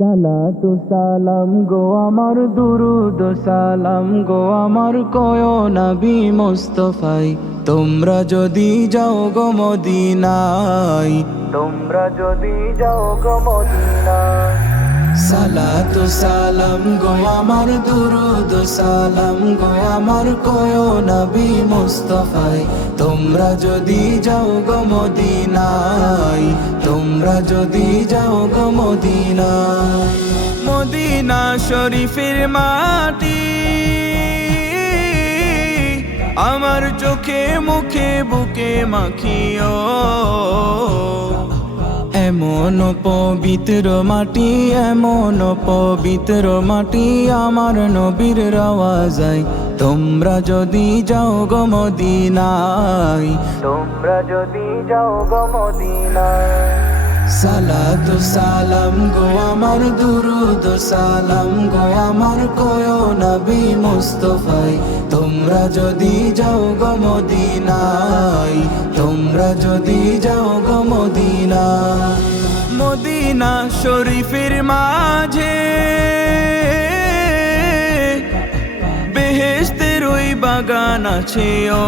সালাতু সালাম গো আমার, দুরুদ সালাম গো আমার, কয় নবী মুস্তাফাই তোমরা যদি যাও গো মদিনায়, তোমরা যদি যাও গো মদিনায়। সালাতু সালাম গো আমার, দুরুদ সালাম গো আমার, কয় নবী মুস্তাফাই তোমরা যদি যাও গো মদিনায়, তোমরা যদি যাও গো মদিনায়। মদিনা শরীফের মাটি আমার চোখে মুখে বুকে মাখিও, এমন পবিত্র মাটি, এমন পবিত্র মাটি আমার নবীর রওয়াজায় তোমরা যদি যাও গো মদিনায়, তোমরা যদি যাও গো মদিনায়। সালাতু সালাম গো আমার, দুরুদ সালাম গো আমার, কয় নবী মুস্তাফাই তোমরা যদি যাও গো মদিনায়, তোমরা যদি যাও গো মদিনায়। মদিনা শরীফের মাঝে বেহেশতের ওই বাগান আছে ও,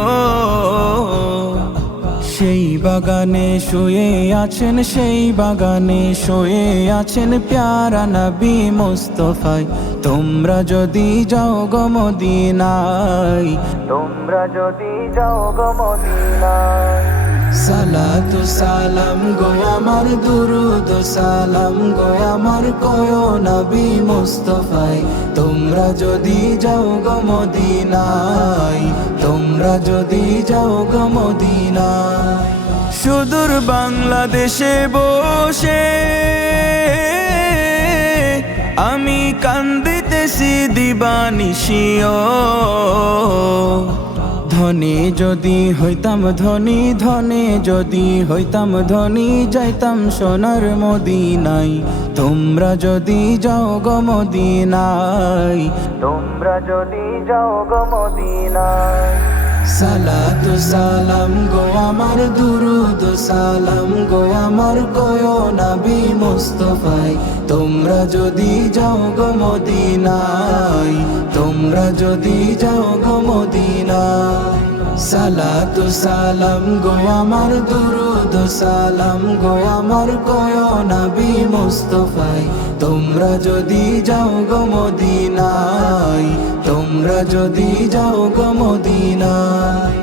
সেই বাগানে শুয়ে আছেন, সেই বাগানে শুয়ে আছেন প্যারা নবী মুস্তাফাই তোমরা যদি যাও গো মদিনায়, তোমরা যদি যাও গো মদিনায়। সালাতু সালাম গো আমার, দুরুদ সালাম গো আমার, কয় নবী মুস্তাফাই তোমরা যদি যাও গো মদিনায়, তোমরা যদি যাও গো মদিনায়। সুদূর বাংলাদেশে বসে আমি কান্দিতেছি দিবানিশিও, ধনী যদি হইতাম ধনী, ধনে যদি হইতাম ধনী, যাইতাম সোনার মদিনায় তোমরা যদি যাও গো মদিনায়, তোমরা যদি যাও গো মদিনায়। সালাতু সালাম গো আমার, দুরুদ সালাম গো আমার, কয় নবী মুস্তাফাই তোমরা যদি যাও গো মদিনায়, তোমরা যদি যাও গো মদিনায়। সালাতু সালাম গো আমার, দুরুদ সালাম গো আমার, কয় নবী মুস্তাফাই তোমরা যদি যাও গো মদিনায়, তোমরা যদি যাও গো মদিনায়।